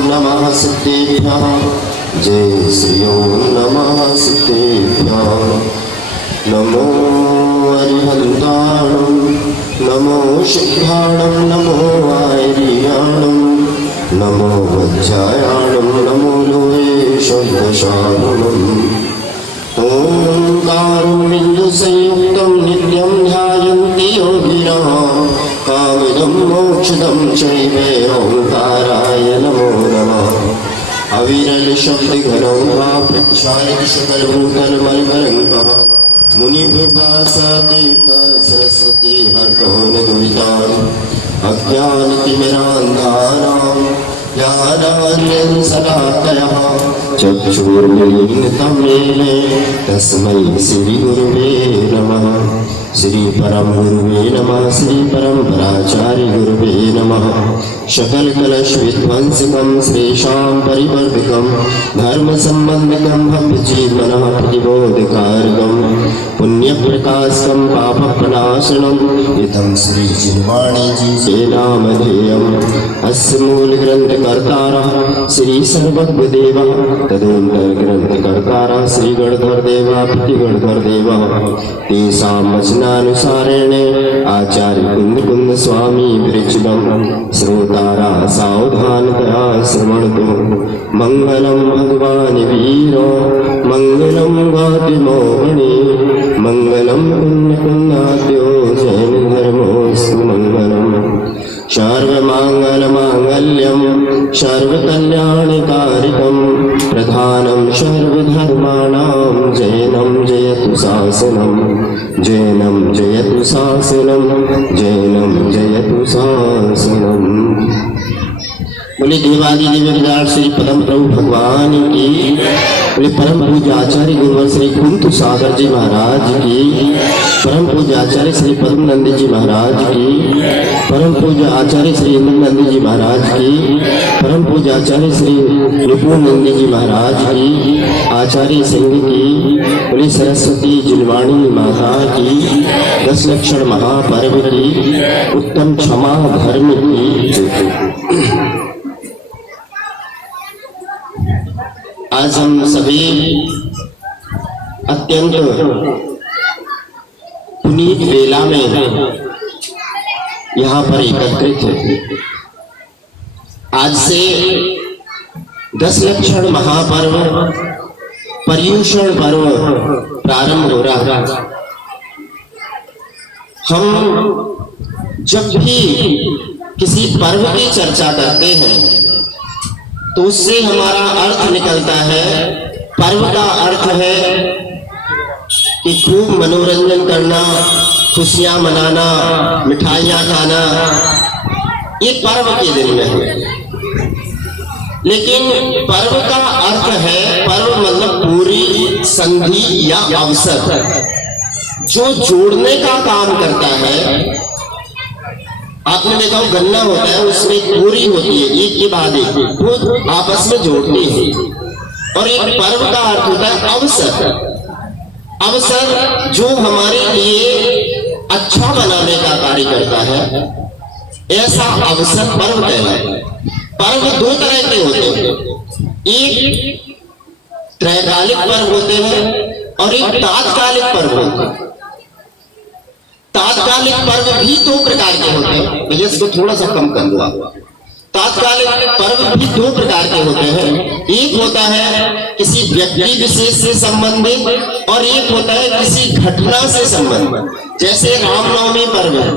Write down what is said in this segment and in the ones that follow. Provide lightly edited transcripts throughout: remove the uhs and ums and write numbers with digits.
नमः सिद्धेभ्यः जय श्री ओम नमः सिद्धेभ्यः। नमो अरिहन्ताणं नमो सिद्धाणं नमो आयर्याणं नमो वज्रायाणं नमो लोहे शब्दशारणम्। ओंकारो बिन्दुसंयुक्तं नित्यं ध्यायन्ति योगिनः कामिदं मोक्षदं चैव ओंकाराय नमो नमः। अविरल शब्द घनौघा प्रक्षालित सकल भूतल मलकलंकः मुनिकृपासातीत सरस्वती हरतोन दुरितान् अज्ञानतिमिरान्धानां ज्ञानान्यंसलाकयः चक्षुर्मीलितं येन तस्मै श्री गुरुवे नमः। श्री परम गुरुवे नमः। श्री परम्पराचार्य गुरुवे नमः। सकल कलश विध्वंसकं श्रेषां परिवर्तकं धर्म संबंधिकं भव्य जीवनः प्रतिबोधकारकं पुण्य प्रकाशकं पाप प्रणाशनम् इदं श्री जिह्वाणी जी के नामधेयम्। अस्य मूल ग्रंथ कर्तारः श्री सर्वज्ञ देवः तदोत्तर ग्रंथ कर्तारः श्री गणधर देवः प्रतिगणधर देवः। तेषां वचनानुसारेण आचार्य कुंद स्वामी विरचितं श्रोतारा सावधानतया श्रवणतु। मंगलम भगवान् वीरो मंगलम गाति मोहनी मंगलम पुण्यपुण्याद्यो जैन धर्मोऽस्तु मंगलम्। सर्वमांगल्यं सर्वकल्याणकारिकं प्रधानं सर्वधर्माणां जैनं जयतु शासनं जैनं जयतु शासनं जैनं जयतु शासनम्। बोले देवादि देवदार श्री परम प्रभु भगवान की। बोले परम पूज्य आचार्य गुरुवर श्री कुंतु सागर जी महाराज की। परम पूज्य आचार्य श्री पद्मनंद जी महाराज की। परम पूज्य आचार्य श्री इंद्रनंद जी महाराज की। परम पूज्य आचार्य श्री निपुणनंद जी महाराज की। आचार्य सिंह की। बोले सरस्वती जिलवाणी माता की। 10 लक्षण महापर्व की। उत्तम क्षमा धर्म की। आज हम सभी अत्यंत पुनीत बेला में यहाँ पर एकत्रित हैं। आज से 10 लक्षण महापर्व पर्युषण पर्व प्रारंभ हो रहा है। हम जब भी किसी पर्व की चर्चा करते हैं तो उससे हमारा अर्थ निकलता है। पर्व का अर्थ है कि खूब मनोरंजन करना, खुशियां मनाना, मिठाइयां खाना, ये पर्व के दिन में है। लेकिन पर्व का अर्थ है, पर्व मतलब पूरी संधि या अवसर जो जोड़ने का काम करता है। आपने देखा हो गन्ना होता है, उसमें पूरी होती है, एक के बाद एक वो आपस में जोड़ती है। और एक पर्व का अर्थ होता है अवसर। अवसर जो हमारे लिए अच्छा बनाने का कार्य करता है, ऐसा अवसर पर्व कहलाता है। पर्व 2 तरह के होते हैं, एक त्रैकालिक पर्व होते हैं और एक तात्कालिक पर्व होते हैं। तात्कालिक पर्व भी 2 प्रकार के होते हैं। भैया इसको थोड़ा सा कम कर दो। तात्कालिक पर्व भी 2 प्रकार के होते हैं। एक होता है किसी व्यक्ति विशेष से संबंधित और एक होता है किसी घटना से संबंधित। जैसे रामनवमी पर्व है,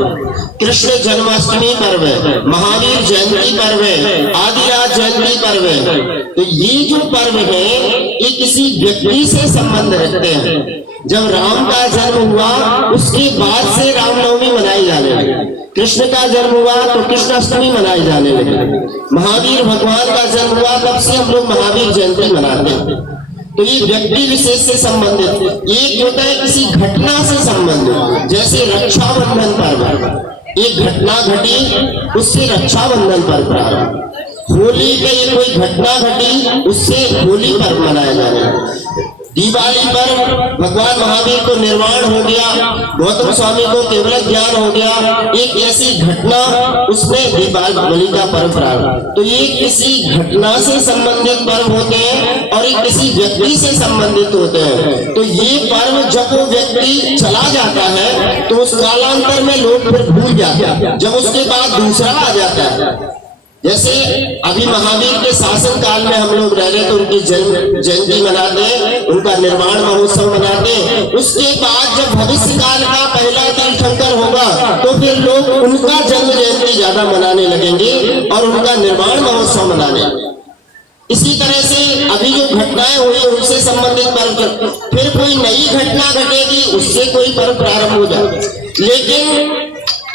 कृष्ण जन्माष्टमी पर्व है, महावीर जयंती पर्व है, आदिराज जयंती पर्व है। तो ये जो पर्व है ये किसी व्यक्ति से संबंध रखते हैं। जब राम का जन्म हुआ उसके बाद से रामनवमी मनाई जाने लगी। कृष्ण का जन्म हुआ तो कृष्णाष्टमी मनाई जाने लगी। महावीर भगवान का जन्म हुआ तब से हम लोग महावीर जयंती मनाते हैं। तो ये व्यक्ति विशेष से संबंधित। एक होता है किसी घटना से संबंधित, जैसे रक्षाबंधन पर्व। एक घटना घटी उससे रक्षाबंधन पर्व प्रारंभ। होली पे कोई घटना घटी उससे होली पर्व मनाया जाने लगा। दिवाली पर भगवान महावीर को निर्वाण हो गया, गौतम स्वामी को केवल ज्ञान हो गया, एक ऐसी घटना उसमें दीपावली का पर्व प्रारंभ। तो ये किसी घटना से संबंधित पर्व होते हैं और एक किसी व्यक्ति से संबंधित होते हैं। तो ये पर्व जब वो व्यक्ति चला जाता है तो उस कालांतर में लोग फिर भूल जाते हैं, जब उसके बाद दूसरा आ जाता है। जैसे अभी महावीर के शासन काल में हम लोग रह रहे तो उनकी जयंती मनाते, उनका निर्वाण महोत्सव मनाते। उसके बाद जब भविष्य काल का पहला तीर्थंकर होगा तो फिर लोग उनका जन्म जयंती ज्यादा मनाने लगेंगे और उनका निर्वाण महोत्सव मनाने। इसी तरह से अभी जो घटनाएं हुई उनसे संबंधित पर्व, फिर कोई नई घटना घटेगी उससे कोई पर्व प्रारंभ हो जाए। लेकिन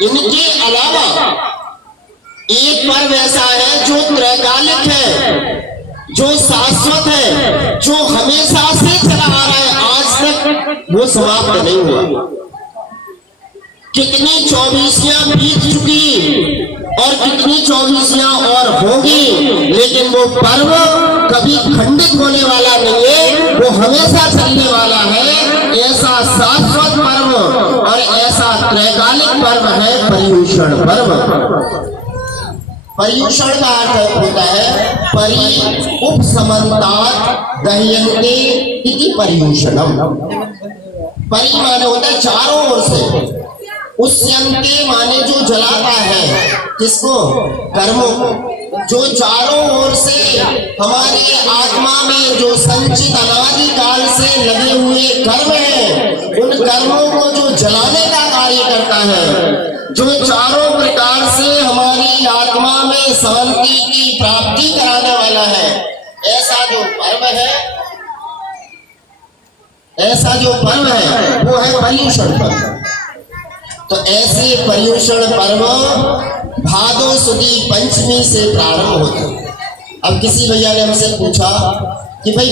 इनके अलावा एक पर्व ऐसा है जो त्रैकालिक है, जो शाश्वत है, जो हमेशा से चला आ रहा है, आज तक वो समाप्त नहीं हुआ। कितनी 24 बीत चुकी और कितनी 24 और होंगी, लेकिन वो पर्व कभी खंडित होने वाला नहीं है, वो हमेशा चलने वाला है। ऐसा शाश्वत पर्व और ऐसा त्रैकालिक पर्व है पर्युषण पर्व। पर्युषण का अर्थ होता है परि उपसमन्तात् दह्यन्ते इति पर्युषणम। परि माने होता है चारों ओर से, उष्यन्ते माने जो जलाता है, किसको? कर्मों को। जो चारों ओर से हमारे आत्मा में जो संचित अनादि काल से लगे हुए कर्म हैं, उन कर्मों को जो जलाने का कार्य करता है, जो चारों प्रकार से हमारी आत्मा में शांति की प्राप्ति कराने वाला है, ऐसा जो पर्व है, ऐसा जो पर्व है वो है पर्युषण पर्व। तो ऐसे पर्युषण पर्व भादो सुदी पंचमी से प्रारंभ होते हैं। अब किसी भैया ने हमसे पूछा कि भाई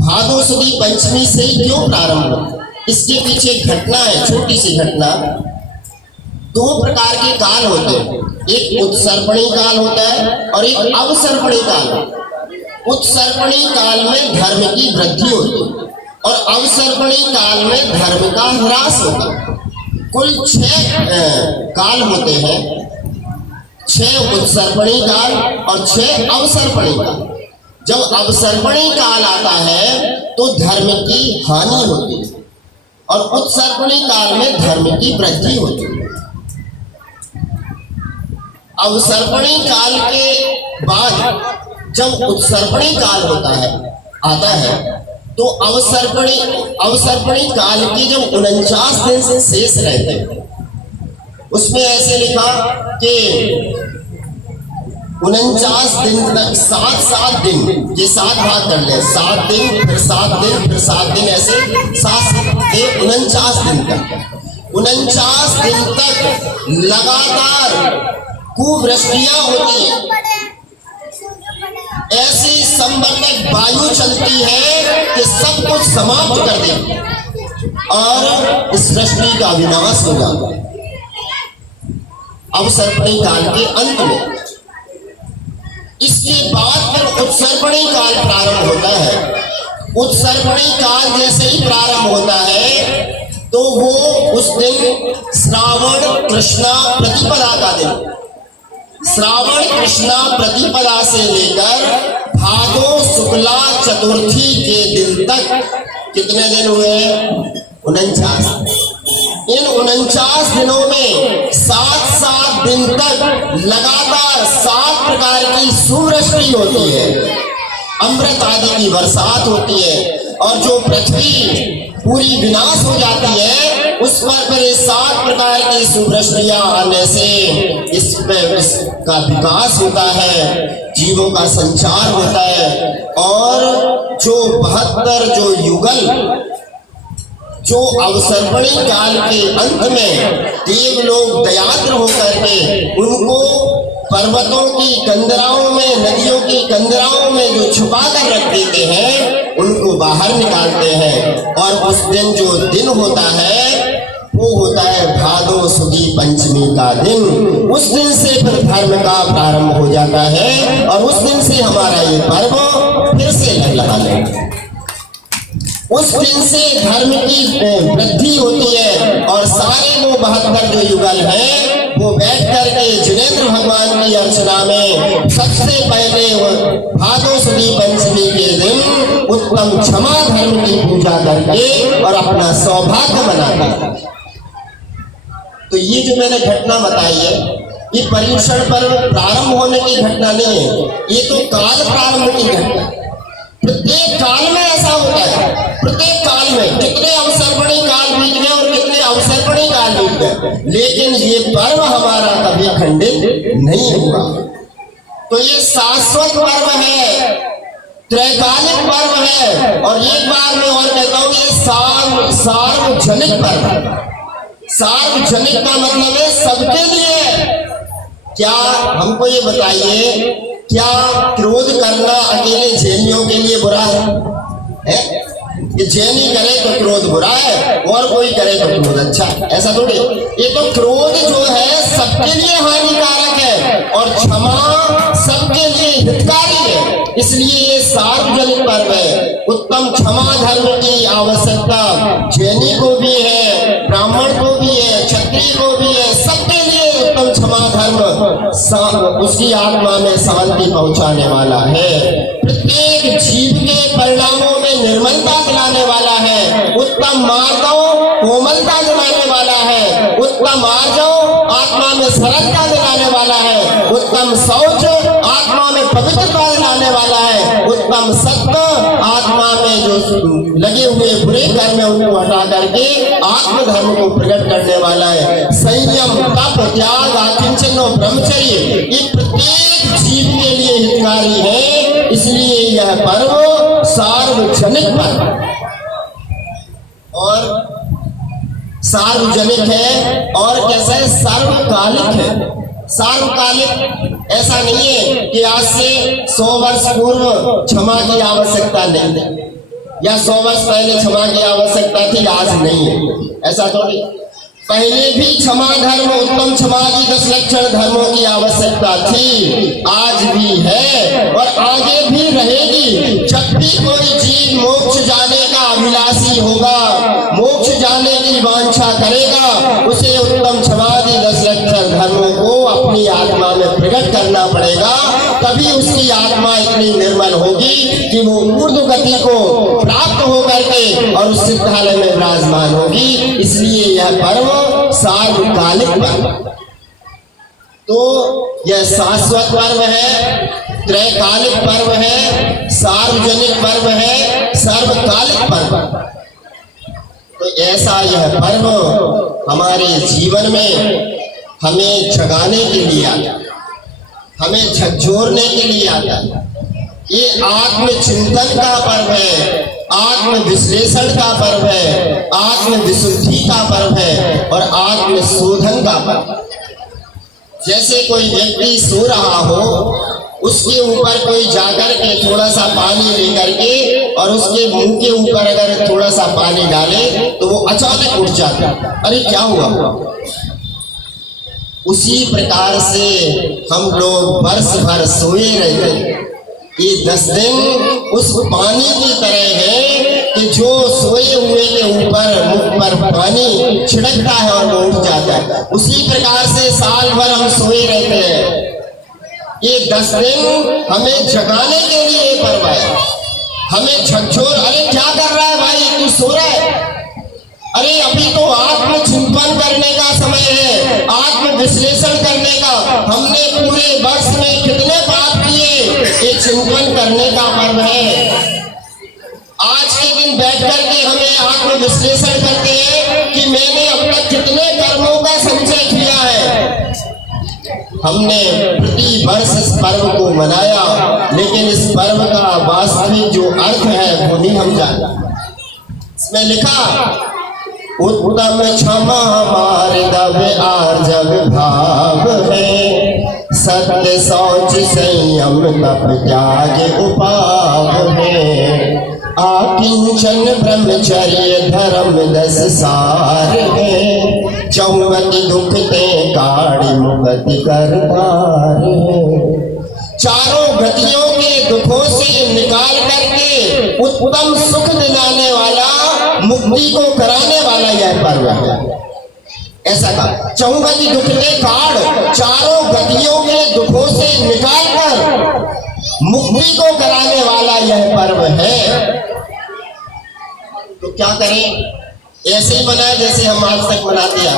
भादो सुदी पंचमी से क्यों प्रारंभ हो? इसके पीछे एक घटना है, छोटी सी घटना। दो प्रकार के काल होते हैं, एक उत्सर्पणी काल होता है और एक अवसर्पणी काल। उत्सर्पणी काल में धर्म की वृद्धि होती है और अवसर्पणी काल में धर्म का ह्रास होता है। कुल 6 काल होते हैं, 6 उत्सर्पणी काल और 6 अवसर्पणी काल। जब अवसर्पणी काल आता है तो धर्म की हानि होती है और उत्सर्पणी काल में धर्म की वृद्धि होती है। अवसर्पणी काल के बाद जब उत्सर्पणी काल आता है तो अवसर्पणी काल के जब 49 दिन से शेष रहते हैं, उसमें ऐसे लिखा कि 49 दिन तक 7 दिन, ये 7 भाग कर ले, 7 दिन फिर 7 दिन फिर 7 दिन, ऐसे 49 दिन तक 49 दिन तक लगातार कुवृष्टियां होती है। ऐसी संवर्तक वायु चलती है कि सब कुछ समाप्त कर देती और इस सृष्टि का विनाश हो जाता है अवसर्पणी काल के अंत में। इसके बाद फिर उत्सर्पणी काल प्रारंभ होता है। उत्सर्पणी काल जैसे ही प्रारंभ होता है तो वो उस दिन श्रावण कृष्णा प्रतिपदा का दिन, श्रावण कृष्णा प्रतिपदा से लेकर भादो शुक्ला चतुर्थी के दिन तक कितने दिन हुए? 49। इन 49 दिनों में 7 दिन तक लगातार 7 प्रकार की सूवृष्टि होती है, अमृत आदि की बरसात होती है और जो पृथ्वी पूरी विनाश हो जाती है उस पर फिर 7 प्रकार की सूवृष्टियां आने से इसका विकास होता है, जीवों का संचार होता है और जो 72 जो युगल जो अवसर्पणी काल के अंत में देव लोग दयाद्र होकर के उनको पर्वतों की कंदराओं में, नदियों की कंदराओं में जो छुपा कर रख देते हैं उनको बाहर निकालते हैं और उस दिन जो दिन होता है वो होता है भादो सुदी पंचमी का दिन। उस दिन से फिर धर्म का प्रारंभ हो जाता है और उस दिन से हमारा ये पर्व फिर से लहलहाने लगता है। उस दिन से धर्म की वृद्धि होती है और सारे वो 72 जो युगल हैं वो बैठ करके जिनेंद्र भगवान की अर्चना में सबसे पहले भादो सुदी पंचमी के दिन उत्तम क्षमा धर्म की पूजा करके और अपना सौभाग्य मनाते हैं। तो ये जो मैंने घटना बताई है ये पर्युषण पर्व प्रारंभ होने की घटना नहीं है, ये तो काल प्रारंभ की घटना है। प्रत्येक काल में ऐसा होता है, प्रत्येक काल में कितने अवसर्पणी काल बीत गए और कितने अवसर्पणी काल बीत गए, लेकिन ये पर्व हमारा कभी खंडित नहीं हुआ। तो ये शाश्वत पर्व है, त्रैकालिक पर्व है और एक बार मैं और कहता हूं ये सार्वजनिक पर्व है। सार्वजनिक का मतलब है सबके लिए। क्या हमको ये बताइए, क्या क्रोध करना अकेले जैनियों के लिए बुरा है? कि जैनी करे तो क्रोध बुरा है और कोई करे तो क्रोध अच्छा है, ऐसा थोड़ी। ये तो क्रोध जो है सबके लिए हानिकारक है और क्षमा सबके लिए हितकारी है, इसलिए ये सार्वजनिक पर्व है। उत्तम क्षमा धर्म की आवश्यकता जैनी को भी है, ब्राह्मण को भी है, क्षत्रिय को भी है, सबके लिए उत्तम क्षमा धर्म उसकी आत्मा में शांति पहुंचाने वाला है। प्रत्येक जीव के परिणामों में निर्मलता दिलाने वाला है। उत्तम मार्गो कोमलता दिलाने वाला है। उत्तम आर्जो आत्मा में सरलता दिलाने वाला है। उत्तम शौच आत्मा में पवित्रता दिलाने वाला है। उत्तम सत्य आत्मा में जो लगे हुए बुरे कर्म है उनको हटा करके आत्मधर्म को प्रकट करने वाला है। संयम, तप, त्याग, आकिंचन और ब्रह्मचर्य ये प्रत्येक जीव के लिए हितकारी है, इसलिए यह पर्व सार्वजनिक पर्व और सार्वजनिक है और कैसा है, सर्वकालिक है। सार्वकालिक ऐसा नहीं है कि आज से 100 वर्ष पूर्व क्षमा की आवश्यकता नहीं है या 100 वर्ष पहले क्षमा की आवश्यकता थी, आज नहीं है, ऐसा थोड़ी। पहले भी क्षमा धर्म, उत्तम क्षमा की 10 लक्षण धर्मों की आवश्यकता थी, आज भी है और आगे भी रहेगी। जब भी कोई जीव मोक्ष जाने का अभिलाषी होगा, मोक्ष जाने की वांछा करेगा, उसे उत्तम क्षमा की 10 लक्षण धर्मों को अपनी आत्मा में प्रकट करना पड़ेगा, तभी उसकी आत्मा इतनी निर्मल होगी कि वो ऊर्ध्व गति को प्राप्त होकर के और उस सिद्धालय में विराजमान होगी। इसलिए यह पर्व सार्वकालिक पर्व, तो यह शाश्वत पर्व है, त्रैकालिक पर्व है, सार्वजनिक पर्व है, सर्वकालिक पर्व। तो ऐसा यह पर्व हमारे जीवन में हमें जगाने के लिए आता, हमें झकझोरने के लिए आता है। ये आत्मचिंतन का पर्व है, आत्म विश्लेषण का पर्व है, आत्म विशुद्धि का पर्व है और आत्म शोधन का पर्व। जैसे कोई व्यक्ति सो रहा हो, उसके ऊपर कोई जाकर के थोड़ा सा पानी लेकर के और उसके मुंह के ऊपर अगर थोड़ा सा पानी डाले तो वो अचानक उठ जाता है, अरे क्या हुआ? उसी प्रकार से हम लोग वर्ष भर सोए रहते, ये 10 दिन उस पानी की तरह है कि जो सोए हुए के ऊपर मुख पर पानी छिड़कता है और वो उठ जाता है। उसी प्रकार से साल भर हम सोए रहते हैं, ये 10 दिन हमें जगाने के लिए पर्व है, हमें झकझोर। अरे क्या कर रहा है भाई, तू सो रहा है? अरे अभी तो आत्मचिंतन करने का समय है, आत्म विश्लेषण करने का। हमने पूरे वर्ष में कितने पाप किए, ये चिंतन करने का पर्व है। आज के दिन बैठ करके हमें आत्म विश्लेषण करते हैं कि मैंने अब तक कितने कर्मों का संचय किया है। हमने प्रति वर्ष इस पर्व को मनाया, लेकिन इस पर्व का वास्तविक जो अर्थ है वो नहीं हम जानते। इसमें लिखा, उत्तम क्षमा मार्गव आर्जव भाव है, सत्य शौच संयम तप त्याग उपाव है, आकिंचन ब्रह्मचर्य धर्म 10 सार है, चौगति दुख ते काढ़ी मुक्ति करतार है। चारों गतियों के दुखों से से निकाल करके उत्तम सुख दिलाने वाला, मुक्ति को कराने वाला यह पर्व है। ऐसा कहा चाहूंगा कि दुख के काट चारों गतियों के दुखों से निकाल कर मुक्ति को कराने वाला यह पर्व है। तो क्या करें, ऐसे ही मनाए जैसे हम आज तक मनाते आए।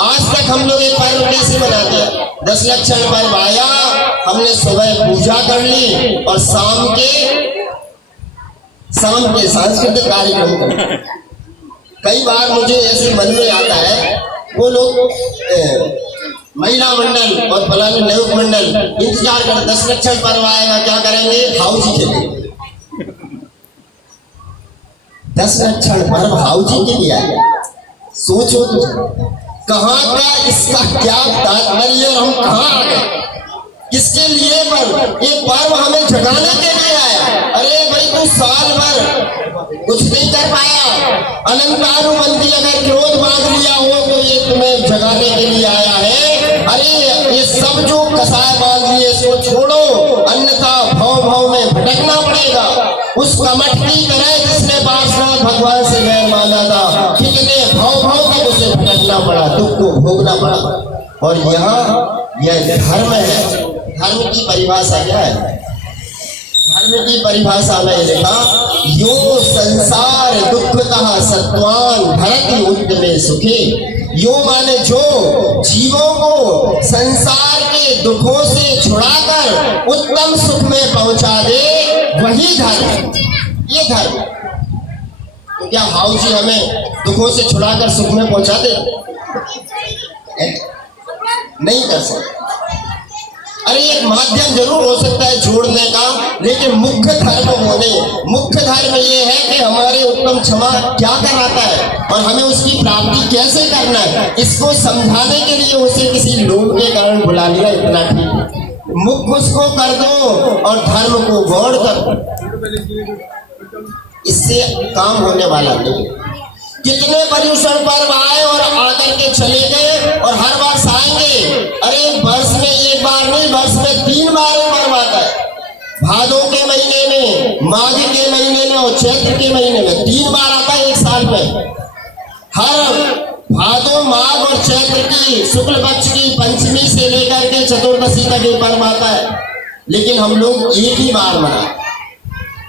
आज तक हम लोग एक पर्व कैसे मनाते हैं? 10 लक्षण पर्व आया, हमने सुबह पूजा कर ली और शाम के सांस्कृतिक कार्यक्रम कर। कई बार मुझे ऐसे मन में आता है, वो लोग महिला मंडल और फलाने नयुक्त मंडल इंतजार कर 10 लक्षण पर्व आएगा, क्या करेंगे? हाउजी खेलेंगे। 10 लक्षण पर्व हाउजी के लिए आएगा। सोचो तो कहाँ का इसका क्या तात्पर्य और हम कहाँ आ गए? किसके लिए पर्व? ये पर्व हमें जगाने के लिए आया। अरे भाई तू साल भर कुछ नहीं कर पाया, अनंतानुबंधी अगर क्रोध बांध लिया हो तो ये तुम्हें जगाने के लिए आया है। अरे ये सब जो कसाय बांध लिए इसको छोड़ो, अन्यथा भाव भाव में भटकना पड़ेगा। उस कमठ की तरह जिसने पार्श्वनाथ भगवान से वैर माना था, कितने भाव भाव तक उसे भटकना पड़ा, दुख को भोगना पड़ा। और यहाँ यह धर्म है। धर्म की परिभाषा क्या है? धर्म की परिभाषा में लिखा, यो संसार दुखतः सत्वान भरति उद्यमे सुखे। यो माने जो जीवों को संसार के दुखों से छुड़ाकर उत्तम सुख में पहुंचा दे, वही धर्म। ये धर्म। तो क्या हाउजी हमें दुखों से छुड़ाकर सुख में पहुंचा दे? नहीं कर सकते। अरे एक माध्यम जरूर हो सकता है जोड़ने का, लेकिन मुख्य धर्म वो नहीं। मुख्य धर्म ये है कि हमारे उत्तम क्षमा क्या कराता है और हमें उसकी प्राप्ति कैसे करना है, इसको समझाने के लिए उसे किसी लोभ के कारण बुला लिया, इतना ठीक है। मुख्य उसको कर दो और धर्म को गौड़ कर दो, इससे काम होने वाला नहीं। कितने पर्यूषण पर्व आए और आकर के चले गए और हर वर्ष आएंगे। अरे वर्ष में एक बार नहीं, वर्ष में 3 बार पर्व आता है। भादों के महीने में, माघ के महीने में और चैत्र के महीने में 3 बार आता है एक साल में। हर भादों, माघ और चैत्र की शुक्ल पक्ष की पंचमी से लेकर के चतुर्दशी तक ये पर्व आता है। लेकिन हम लोग एक ही बार मनाते।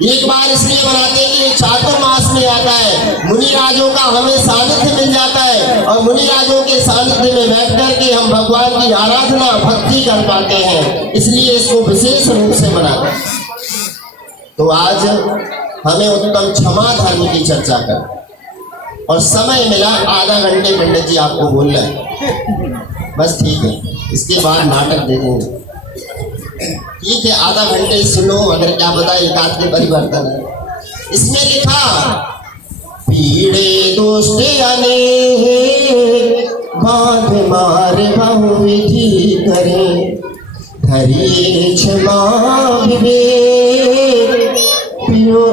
एक बार इसलिए मनाते हैं कि चातुर्मास में आता है, मुनि राजों का हमें सानिध्य मिल जाता है और मुनि राजों के सानिध्य में बैठ कर के हम भगवान की आराधना भक्ति कर पाते हैं, इसलिए इसको विशेष रूप से मनाते हैं। तो आज हमें उत्तम क्षमा धर्म की चर्चा कर और समय मिला आधा घंटे पंडित जी आपको बोलना है, बस ठीक है। इसके बाद नाटक देखेंगे, ठीक है? आधा घंटे सुनो, अगर क्या पता एक आध के परिवर्तन है। इसमें लिखा, पीड़े दोस्त अनेक बांध मार बहुविधि करे, धरिए क्षमा विवेक पियो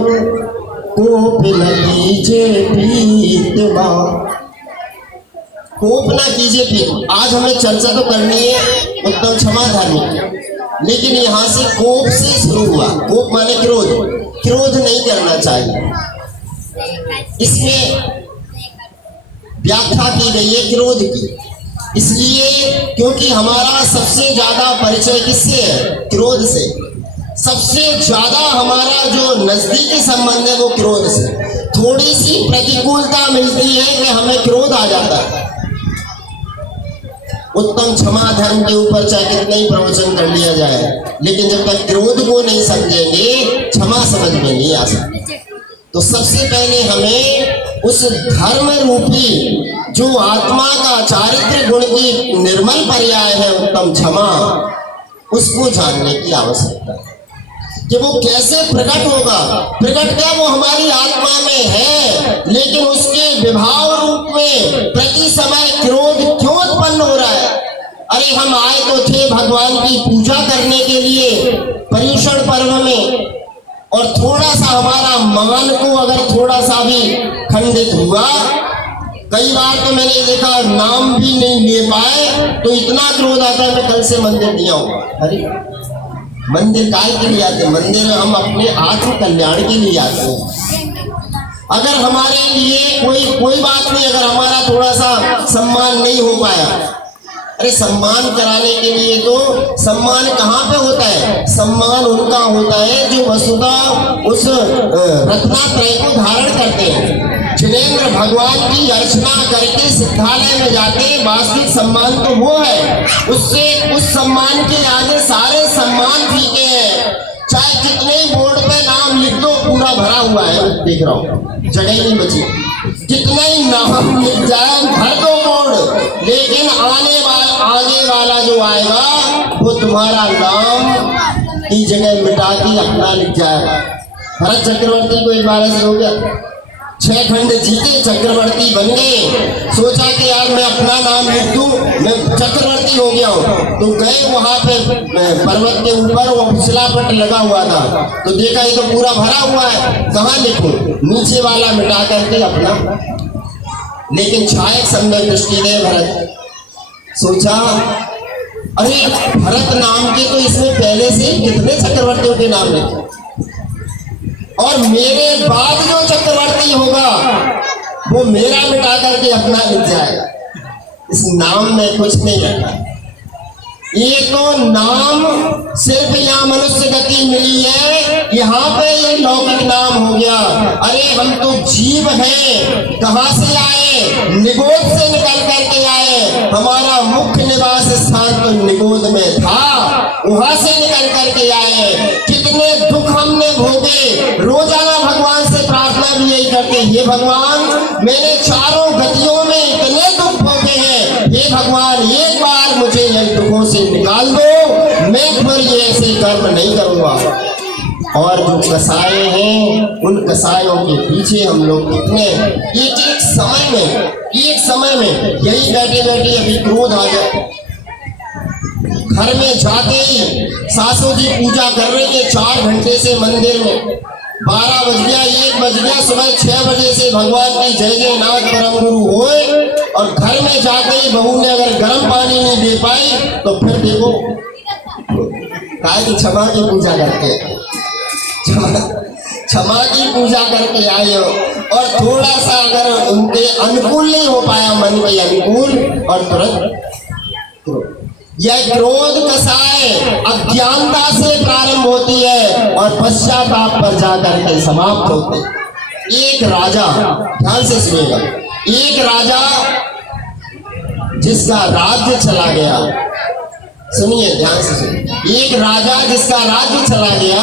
कोप न कीजिए प्रीतमा। कोप ना कीजिए प्रीत। आज हमें चर्चा तो करनी है उत्तम क्षमा धर्म की, लेकिन यहां से कोप से शुरू हुआ। कोप माने क्रोध। क्रोध नहीं करना चाहिए। इसमें व्याख्या की गई है क्रोध की, इसलिए क्योंकि हमारा सबसे ज्यादा परिचय किससे है? क्रोध से। सबसे ज्यादा हमारा जो नजदीकी संबंध है वो क्रोध से। थोड़ी सी प्रतिकूलता मिलती है कि हमें क्रोध आ जाता है। उत्तम क्षमा धर्म के ऊपर चाहे कितना ही प्रवचन कर लिया जाए, लेकिन जब तक क्रोध को नहीं समझेंगे, क्षमा समझ में नहीं आ सकती। तो सबसे पहले हमें उस धर्म रूपी जो आत्मा का चारित्र्य गुण की निर्मल पर्याय है उत्तम क्षमा, उसको जानने की आवश्यकता है कि वो कैसे प्रकट होगा। प्रकट क्या, वो हमारी आत्मा में है, लेकिन उसके विभाव रूप में प्रति समय क्रोध क्यों उत्पन्न हो रहा है? अरे हम आए तो थे भगवान की पूजा करने के लिए पर्यूषण पर्व में, और थोड़ा सा हमारा मन को अगर थोड़ा सा भी खंडित हुआ, कई बार तो मैंने देखा नाम भी नहीं ले पाए तो इतना क्रोध आता है, मैं कल से मंदिर नहीं आऊंगा। अरे मंदिर काय के लिए आते हैं? मंदिर हम अपने आत्म कल्याण के लिए आते हैं। अगर हमारे लिए कोई बात नहीं, अगर हमारा थोड़ा सा सम्मान नहीं हो पाया, अरे सम्मान कराने के लिए तो सम्मान कहाँ पे होता है? सम्मान उनका होता है जो वसुधा उस रत्नात्रय को धारण करते हैं, जिनेंद्र भगवान की अर्चना करके सिद्धालय में जाते हैं। वास्तविक सम्मान तो वो है, उससे उस सम्मान के आगे सारे सम्मान फीके हैं। चाहे कितने ही बोर्ड पे नाम लिख दो, पूरा भरा हुआ है, देख रहा हूँ, जगह ही नहीं बची। कितना ही नाम लिख जाए, भर दो बोर्ड, लेकिन आगे वाला जो आएगा वो तुम्हारा नाम की जगह मिटा के अपना लिख जाएगा। भरत चक्रवर्ती को एक बार ऐसे हो गया, 6 खंड जीते, चक्रवर्ती बन गए। सोचा कि यार मैं अपना नाम लिख दूं, मैं चक्रवर्ती हो गया हूँ। तो गए वहां पे पर्वत के ऊपर, वो शिलापट लगा हुआ था, तो देखा ये तो पूरा भरा हुआ है, कहाँ लिखूं? नीचे वाला मिटा करके अपना। लेकिन छायक सम्यक दृष्टि दे भरत, सोचा अरे भरत नाम के तो इसमें पहले से कितने चक्रवर्तियों के नाम लिखे, और मेरे बाद जो चक्रवर्ती होगा वो मेरा मिटा करके अपना लिख जाएगा। इस नाम में कुछ नहीं रखा। ये तो नाम सिर्फ यहाँ मनुष्य गति मिली है, यहाँ पे ये लौकिक नाम हो गया। अरे हम तो जीव हैं, कहाँ से आए? निगोद से निकल करके आए। हमारा मुख्य निवास स्थान तो निगोद में था, वहां से निकल करके आए। कितने दुख हमने भोगे, रोजाना भगवान से प्रार्थना भी यही करते, हे भगवान मैंने चारों गतियों में इतने दुख भोगे हैं, हे भगवान एक बार मुझे इन दुखों से निकाल दो, मैं फिर ये ऐसे कर्म नहीं करूंगा। और जो कसाय हैं, उन कसायों के पीछे हम लोग कितने एक समय में यही बैठे बैठे अभी क्रोध आ जाए, घर में जाते ही सासू जी पूजा कर रही है 4 घंटे से मंदिर में, 12 बज गया, 1 बज गया, सुबह 6 बजे से भगवान की जय जय नाथ परम गुरु होए, और घर में जाते ही बहू ने अगर गर्म पानी नहीं दे पाई तो फिर देखो काय की क्षमा की पूजा करके, क्षमा की पूजा करके आए हो, और थोड़ा सा अगर उनके अनुकूल नहीं हो पाया, मन के अनुकूल, और तुरंत यह क्रोध कसाय अज्ञानता से प्रारंभ होती है और पश्चाताप पर जाकर के समाप्त होते। एक राजा, ध्यान से सुनिएगा, एक राजा जिसका राज्य चला गया, सुनिए ध्यान से सुनिए, एक राजा जिसका राज्य चला गया,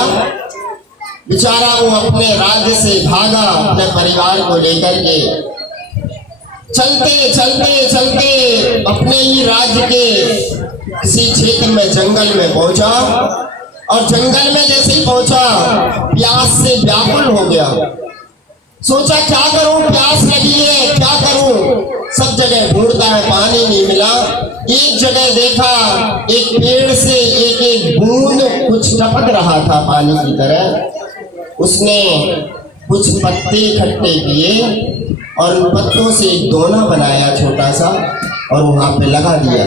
बेचारा वो अपने राज्य से भागा, अपने परिवार को लेकर के चलते चलते चलते अपने ही राज्य के किसी क्षेत्र में जंगल में पहुंचा, और जंगल में जैसे ही पहुंचा प्यास से व्याकुल हो गया। सोचा क्या करूं, प्यास लगी है, क्या करूं? सब जगह ढूंढता है, पानी नहीं मिला। एक जगह देखा, एक पेड़ से एक एक बूंद कुछ टपक रहा था पानी की तरह। उसने कुछ पत्ते इकट्ठे किए और उन पत्तों से एक दोना बनाया छोटा सा, और वहां पे लगा दिया।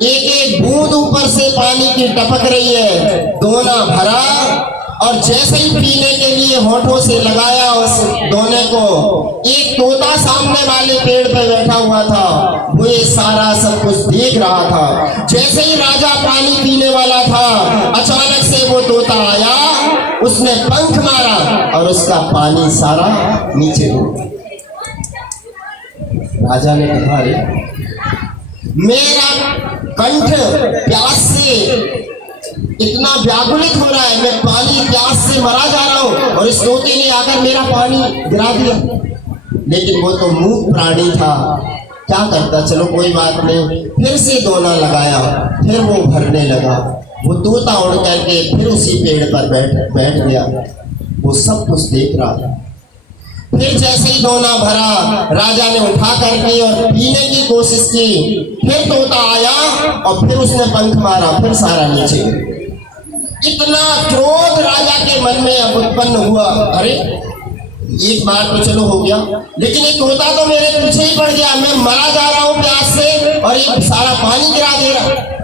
एक एक बूंद ऊपर से पानी की टपक रही है, दोना भरा, और जैसे ही पीने के लिए होठों से लगाया उस दोने को, एक तोता सामने वाले पेड़ पे बैठा हुआ था, वो ये सारा सब कुछ देख रहा था। जैसे ही राजा पानी पीने वाला था, अचानक से वो तोता आया, उसने पंख मारा और उसका पानी सारा नीचे डूब। राजा ने कहा, मेरा कंठ प्यास से इतना व्याकुलित हो रहा है, मैं पानी प्यास से मरा जा रहा हूं, और इस तोते ने आकर मेरा पानी गिरा दिया। लेकिन वो तो मूक प्राणी था, क्या करता? चलो कोई बात नहीं, फिर से दोना लगाया, फिर वो भरने लगा। वो तोता उड़ करके फिर उसी पेड़ पर बैठ गया, वो सब कुछ देख रहा था। फिर जैसे ही दोना भरा, राजा ने उठा करके और पीने की कोशिश की, फिर तोता आया और फिर उसने पंख मारा, फिर सारा नीचे। इतना क्रोध राजा के मन में अब उत्पन्न हुआ, अरे एक बार तो चलो हो गया, लेकिन ये तोता तो मेरे पीछे ही पड़ गया, मैं मरा जा रहा हूं प्यास से और ये सारा पानी गिरा दे रहा।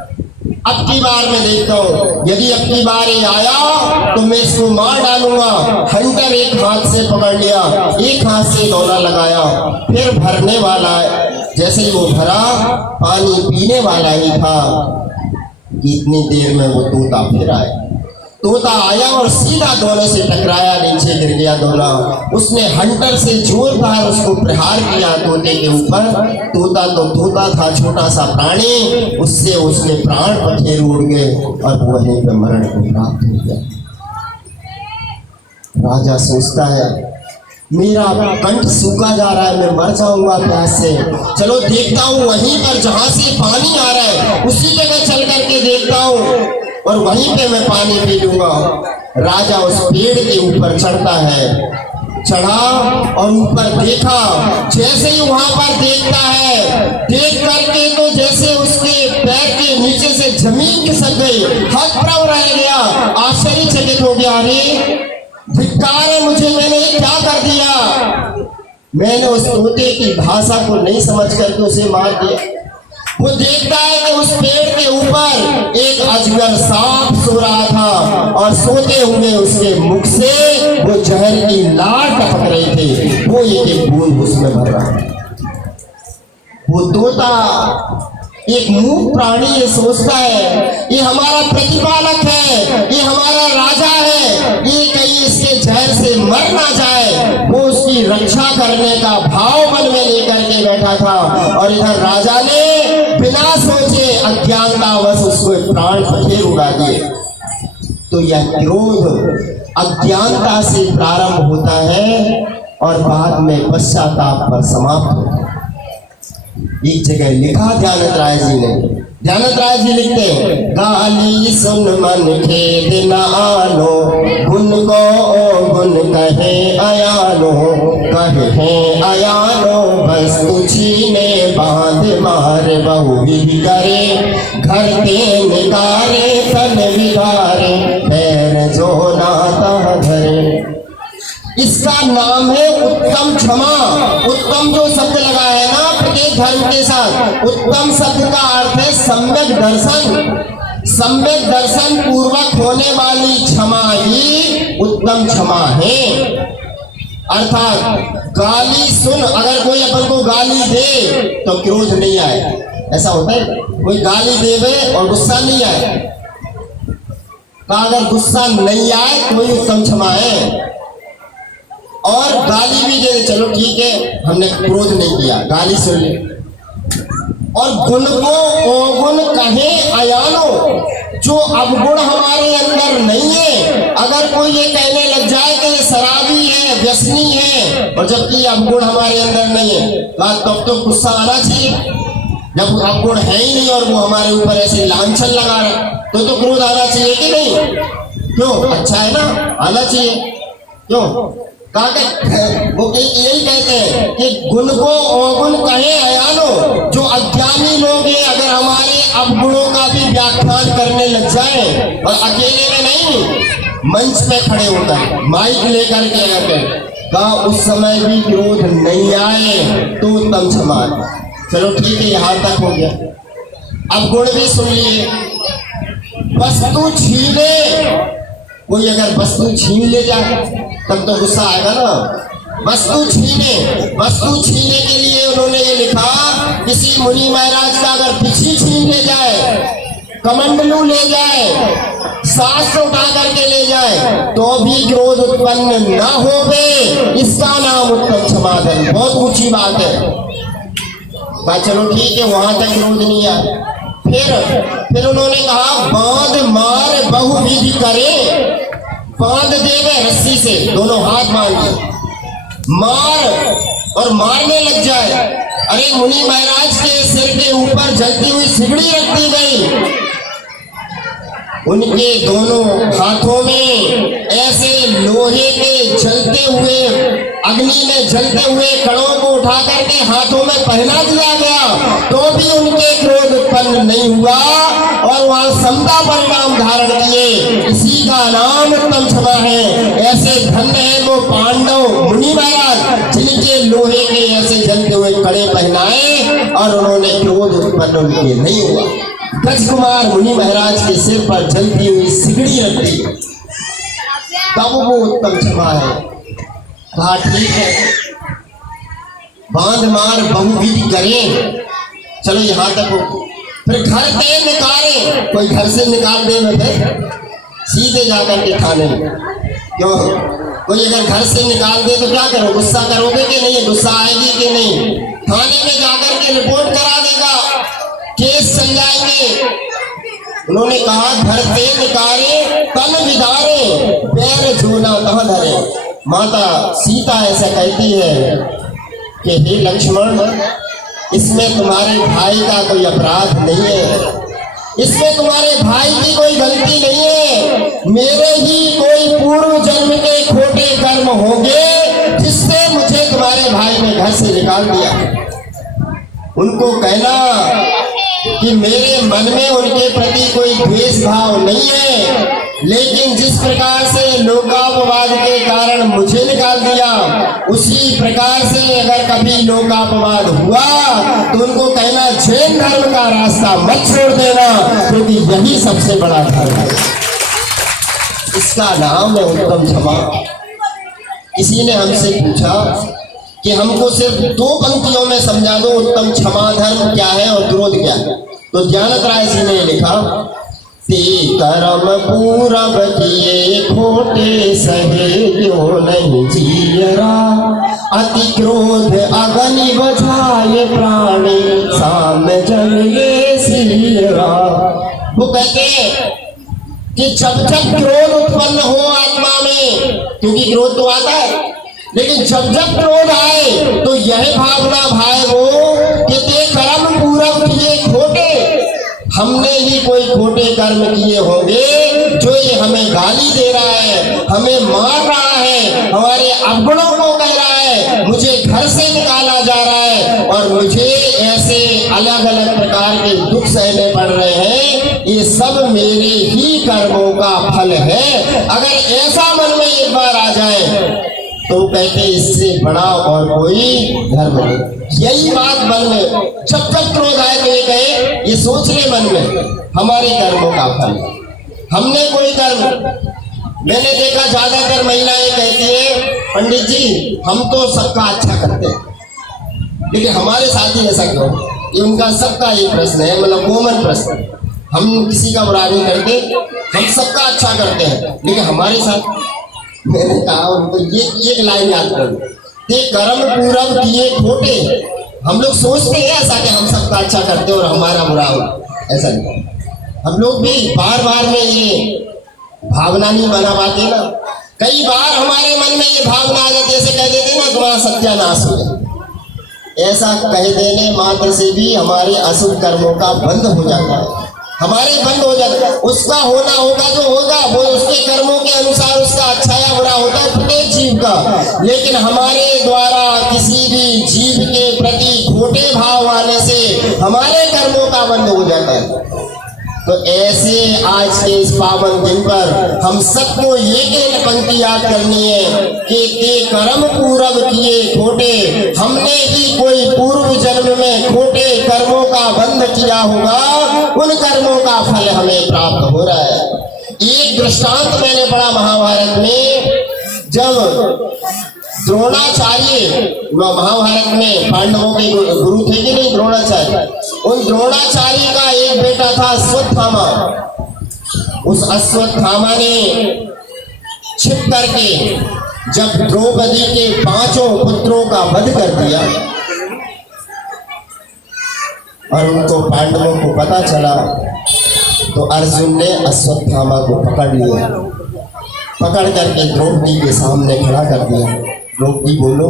अब की बार मैं देखता हूँ, यदि अब की बार ये आया तो मैं इसको मार डालूंगा। हंटर एक हाथ से पकड़ लिया, एक हाथ से दौरा लगाया, फिर भरने वाला है। जैसे ही वो भरा, पानी पीने वाला ही था कि इतनी देर में वो तोता फिर आया। तोता आया और सीधा दोनों से टकराया, नीचे गिर गया दोनों। उसने हंटर से जोरदार उसको प्रहार किया तोते के ऊपर। तोता तो तोता था, छोटा सा प्राणी, उससे उसने प्राण पखेरु उड़ गए और वहीं पे मरण को प्राप्त हो गया। राजा सोचता है मेरा कंठ सूखा जा रहा है, मैं मर जाऊंगा प्यास से। चलो देखता हूँ वहीं पर जहां से पानी आ रहा है उसी जगह चल करके देखता हूँ और वहीं पे मैं पानी पी लूंगा। राजा उस पेड़ के ऊपर चढ़ता है, चढ़ा और ऊपर देखा। जैसे ही वहां पर देखता है, देख करके तो जैसे उसके पैर के नीचे से जमीन खिसक गई, हतप्रभ रह गया, आश्चर्यचकित हो गया। अरे धिक्कार है मुझे, मैंने क्या कर दिया? मैंने उस तोते की भाषा को नहीं समझ करके उसे मार दिया। वो देखता है कि उस पेड़ के ऊपर एक अजगर सांप सो रहा था और सोते हुए उसके मुख से वो जहर की लार टपक रही थी, वो एक बूंद उसमें भर रहा है। वो तोता एक मूक प्राणी ये सोचता है ये हमारा प्रतिपालक है, ये हमारा राजा है, ये कहीं इसके जहर से मर ना जाए। वो उसकी रक्षा करने का भाव मन में लेकर के बैठा था और इधर राजा ने बिना सोचे अज्ञानतावश उसको प्राण पखेरु उड़ा दिए। तो यह क्रोध अज्ञानता से प्रारंभ होता है और बाद में पश्चाताप पर समाप्त होता है। एक जगह लिखा ध्यानत राय जी ने, ध्यानत राय जी लिखते हैं, गाली सुन मन खेद न आनो, गुण को गुण कहे अयानो, कहे अयानो वस्तु छीने बांध मार बहु विधि करे, घर ते निकारे तन विहारे, पैर जो नाता धरे। इसका नाम है उत्तम क्षमा। उत्तम जो शब्द लगा है ना प्रत्येक धर्म के साथ, उत्तम शब्द का अर्थ है सम्यक दर्शन। सम्यक दर्शन पूर्वक होने वाली क्षमा ही उत्तम क्षमा है। अर्थात गाली सुन, अगर कोई अपन को गाली दे तो क्रोध नहीं आए, ऐसा होता है? कोई गाली देवे और गुस्सा नहीं आए, का अगर गुस्सा नहीं आए कोई उत्तम क्षमा है। और गाली भी दे, चलो ठीक है हमने क्रोध नहीं किया, गाली सुन ली। और गुण को अवगुण कहे अयानो, जो अवगुण हमारे अंदर नहीं है, अगर कोई ये कहने लग जाए कि शराबी है, व्यसनी है, और जबकि अवगुण हमारे अंदर नहीं है, तब तो गुस्सा आना चाहिए। जब अवगुण है ही नहीं और वो हमारे ऊपर ऐसे लांछन लगा रहे तो क्रोध आना चाहिए कि नहीं? क्यों? अच्छा है ना, आना चाहिए। क्यों? वो यही कहते हैं कि गुण को अवगुण कहे अयानो, जो अज्ञानी लोग हैं अगर हमारे अवगुणों का भी व्याख्यान करने लग जाए, और अकेले में नहीं, मंच पे खड़े होकर माइक लेकर के आकर का उस समय भी क्रोध नहीं आए तो उत्तम क्षमा। चलो ठीक है, यहाँ तक हो गया। अब गुण भी सुन लिए। वस्तु छीने, कोई अगर वस्तु छीन ले जाए तब तो गुस्सा आएगा ना। वस्तु छीने, वस्तु छीने के लिए उन्होंने ये लिखा, किसी मुनि महाराज का अगर पिछी छीन ले जाए, कमंडलू ले जाए, शास्त्र उठा करके ले जाए तो भी क्रोध उत्पन्न न होवे, इसका नाम उत्तम क्षमाधन। बहुत ऊंची बात है। चलो ठीक है, वहां तक क्रोध नहीं आया। फिर उन्होंने कहा बांध मार बहुविधि करे, बांध देवे रस्सी से, दोनों हाथ बांध दे, मार और मारने लग जाए। अरे मुनि महाराज के सिर के ऊपर जलती हुई सिगड़ी रख दी गई, उनके दोनों हाथों में ऐसे लोहे के जलते हुए, अग्नि में जलते हुए कणों को उठा करके हाथों में पहना दिया गया, तो भी उनके क्रोध उत्पन्न नहीं हुआ और वहां समता परिणाम धारण किए। इसी का नाम उत्तम क्षमा है। ऐसे धन्य है वो पांडव मुनि महाराज जिनके लोहे के ऐसे जलते हुए कड़े पहनाए और उन्होंने क्रोध उत्पन्न उनके नहीं हुआ। गजकुमार मुनि महाराज के सिर पर जलती हुई सिगड़ी रख दी। तब वो उत्तम क्षमा है। कहा ठीक है, बांध मार बहुविधि करें, चलो यहाँ तक हो। फिर घर दे निकाले, कोई घर से निकाल दे में फिर सीधे जाकर के थाने में। क्यों? कोई अगर घर से निकाल दे तो क्या करो, गुस्सा करोगे कि नहीं, गुस्सा आएगी कि नहीं? थाने में जाकर के रिपोर्ट करा देगा, केस चल जाएंगे। उन्होंने कहा घर से निकाले तन विदारे, पैर झूना कहाँ धरे। माता सीता ऐसा कहती है कि हे लक्ष्मण, इसमें तुम्हारे भाई का कोई अपराध नहीं है, इसमें तुम्हारे भाई की कोई गलती नहीं है, मेरे ही कोई पूर्व जन्म के खोटे कर्म होंगे जिससे मुझे तुम्हारे भाई ने घर से निकाल दिया। उनको कहना कि मेरे मन में उनके प्रति कोई द्वेष भाव नहीं है, लेकिन जिस प्रकार से लोकापवाद के कारण मुझे निकाल दिया, उसी प्रकार से अगर कभी लोकापवाद हुआ तो उनको कहना जैन धर्म का रास्ता मत छोड़ देना, क्योंकि यही सबसे बड़ा धर्म है। इसका नाम है उत्तम क्षमा। किसी ने हमसे पूछा कि हमको सिर्फ 2 पंक्तियों में समझा दो उत्तम क्षमा धर्म क्या है और क्रोध क्या है। तो ज्ञानत राय जी ने लिखा, ते कर्म पूरब किए खोटे सहे क्यों नहीं जियरा, अति क्रोध अग्नि बझाए प्राणी साम जलिए सियरा। वो कहते हैं कि जब जब क्रोध उत्पन्न हो आत्मा में, क्योंकि क्रोध तो आता है, लेकिन जब जब क्रोध आए तो यह भावना भाई वो कि ते कर्म पूरब किए खोटे, हमने ही कोई खोटे कर्म किए होंगे जो ये हमें गाली दे रहा है, हमें मार रहा है, हमारे अवगुणों को कह रहा है, मुझे घर से निकाला जा रहा है और मुझे ऐसे अलग अलग प्रकार के दुख सहने पड़ रहे हैं, ये सब मेरे ही कर्मों का फल है। अगर ऐसा मन में एक बार आ जाए तो कहते इससे बड़ा और कोई धर्म नहीं। यही बात मन में जब जब क्रोध आए तो ये कहे, ये सोच ले मन में हमारे कर्मों का फल, हमने कोई कर्म। मैंने देखा ज्यादातर महिलाएं कहती है, पंडित जी हम तो सबका अच्छा करते हैं, लेकिन हमारे साथ ही ऐसा क्यों? ये उनका सबका ये प्रश्न है, मतलब कॉमन प्रश्न। हम किसी का बुरा नहीं करते, हम सबका अच्छा करते हैं, लेकिन हमारे साथ। मैंने कहा उनको ये एक लाइन याद कर, ते कर्म पूरब किए खोटे। हम लोग सोचते हैं ऐसा कि हम सबका अच्छा करते और हमारा बुरा हो, ऐसा नहीं। हम लोग भी बार बार में ये भावना नहीं बना पाते ना। कई बार हमारे मन में ये भावना आ जाती है, जैसे कह देते ना तुम्हारा सत्यानाश हो जाए। ऐसा कह देने मात्र से भी हमारे अशुभ कर्मों का बंद हो जाता है, हमारे बंद हो जाता है। उसका होना होगा जो होगा, वो उसके कर्मों के अनुसार उसका अच्छा या बुरा होता है प्रत्येक जीव का, लेकिन हमारे द्वारा किसी भी जीव के प्रति खोटे भाव आने से हमारे कर्मों का बंद हो जाता है। तो ऐसे आज के इस पावन दिन पर हम सबको ये पंक्ति याद करनी है कि ते कर्म पूरब किए खोटे, हमने ही कोई पूर्व जन्म में खोटे कर्मों का बंध किया होगा, उन कर्मों का फल हमें प्राप्त हो रहा है। एक दृष्टांत मैंने पढ़ा महाभारत में, जब द्रोणाचार्य महाभारत में पांडवों के गुरु थे कि नहीं, द्रोणाचार्य, उन द्रोणाचार्य का एक बेटा था अश्वत्थामा। उस अश्वत्थामा ने छिप करके जब द्रौपदी के 5 पुत्रों का वध कर दिया और उनको पांडवों को पता चला, तो अर्जुन ने अश्वत्थामा को पकड़ लिया, पकड़ करके द्रौपदी के सामने खड़ा कर दिया। द्रौपदी बोलो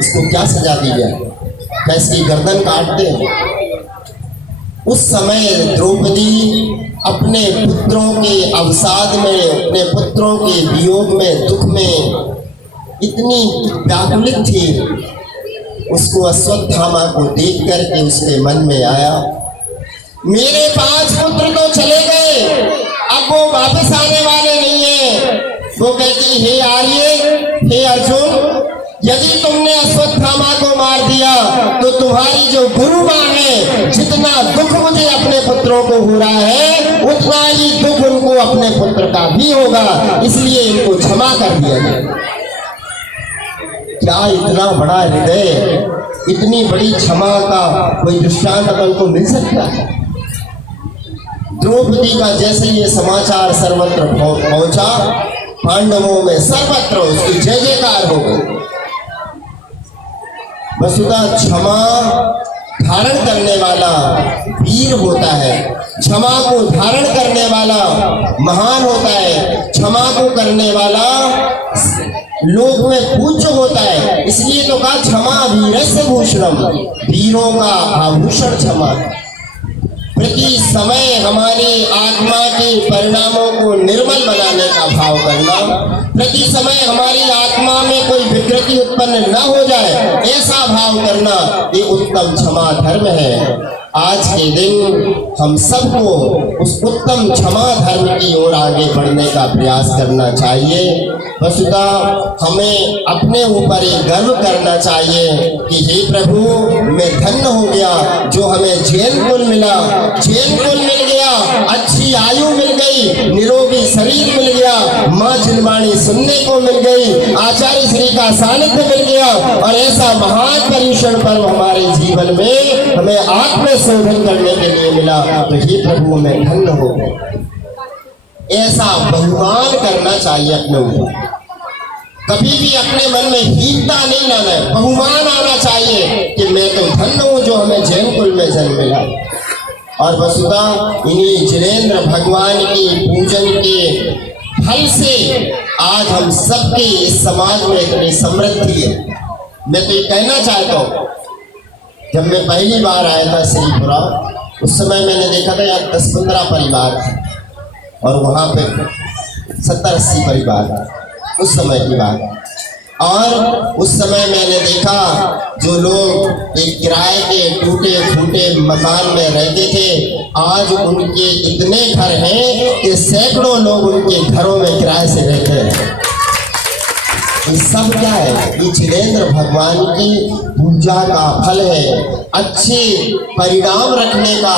इसको क्या सजा दी जाए, क्या इसकी गर्दन काट दे? उस समय द्रौपदी अपने पुत्रों के अवसाद में, अपने पुत्रों के वियोग में, दुख में इतनी व्याकुलित थी। उसको अश्वत्थामा को देख करके उसके मन में आया, मेरे 5 पुत्र तो चले गए, अब वो वापस आने वाले नहीं है। वो कहती, हे आर्य, हे अर्जुन, यदि तुमने अश्वत्थामा को मार दिया तो तुम्हारी जो गुरु मां है, जितना दुख मुझे अपने पुत्रों को हो रहा है उतना ही दुख उनको अपने पुत्र का भी होगा, इसलिए इनको क्षमा कर दिया जाए। क्या इतना बड़ा हृदय, इतनी बड़ी क्षमा का कोई दृष्टांत अपन को मिल सकता है? द्रौपदी का जैसे ये समाचार सर्वत्र पहुंचा, पांडवों में सर्वत्र उसकी जय जयकार हो गई। वसुधा क्षमा धारण करने वाला वीर होता है, क्षमा को धारण करने वाला महान होता है, क्षमा को करने वाला लोक में पूज्य होता है। इसलिए तो कहा क्षमा वीरस्य भूषणम, वीरों का आभूषण क्षमा। प्रति समय हमारी आत्मा के परिणामों को निर्मल बनाने का भाव करना, प्रति समय हमारी आत्मा में कोई विकृति उत्पन्न न हो जाए ऐसा भाव करना, ये उत्तम क्षमा धर्म है। आज के दिन हम सबको उस उत्तम क्षमा धर्म की ओर आगे बढ़ने का प्रयास करना चाहिए। वसुधा हमें अपने ऊपर एक गर्व करना चाहिए कि हे प्रभु, मैं धन्य हो गया जो हमें जैन कुल मिला, जैन कुल मिल गया, अच्छी आयु मिल गई, निरोगी शरीर मिल गया, माँ जिनवाणी सुनने को मिल गई, आचार्य श्री का सानिध्य मिल गया, और ऐसा महान पर्युषण पर्व हमारे जीवन में हमें आत्म शोधन करने के लिए मिला। तो हे प्रभु, मैं धन्य हो गया। ऐसा बहुमान करना चाहिए अपने ऊपर, कभी भी अपने मन में हीनता नहीं लाना है, बहुमान आना चाहिए कि मैं तो धन्य हूं जो हमें जैन कुल में जन्म मिला। और वसुधा इन्हीं जिनेंद्र भगवान की पूजन के फल से आज हम सबके इस समाज में इतनी समृद्धि है। मैं तो ये कहना चाहता हूँ, जब मैं पहली बार आया था श्रीपुरा, उस समय मैंने देखा था यार 10-15 परिवार और वहाँ पे 70-80 परिवार, उस समय की बात। और उस समय मैंने देखा जो लोग एक किराए के टूटे फूटे मकान में रहते थे, आज उनके इतने घर हैं कि सैकड़ों लोग उनके घरों में किराए से रहते हैं। ये सब क्या है? ये जिनेंद्र भगवान की पूजा का फल है, अच्छे परिणाम रखने का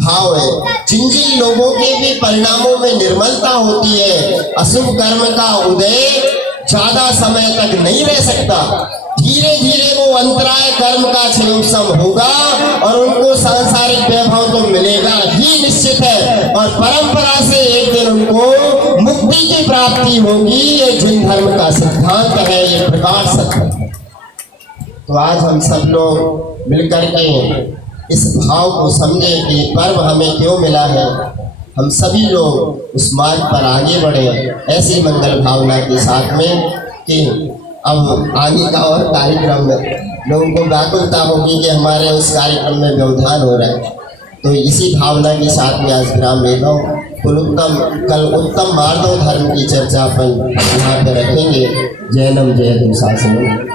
भाव है। जिन जिन लोगों के भी परिणामों में निर्मलता होती है, अशुभ कर्म का उदय ज्यादा समय तक नहीं रह सकता, धीरे धीरे वो अंतराय कर्म का क्षयोत्सव होगा और उनको सांसारिक वैभव तो मिलेगा ही निश्चित है, और परंपरा से एक दिन उनको मुक्ति की प्राप्ति होगी। ये जिन धर्म का सिद्धांत है, ये प्रकाश सत्य है। तो आज हम सब लोग मिलकर के इस भाव को समझे कि पर्व हमें क्यों मिला है, हम सभी लोग उस मार्ग पर आगे बढ़े ऐसी मंगल भावना के साथ में कि अब आगे का और कार्यक्रम में लोगों को व्याकुलता होगी कि हमारे उस कार्यक्रम में व्यवधान हो रहा है। तो इसी भावना के साथ में आज विराम लेता हूँ। कल उत्तम मार्दव धर्म की चर्चा अपन यहाँ पे रखेंगे। जैनम जय शासन।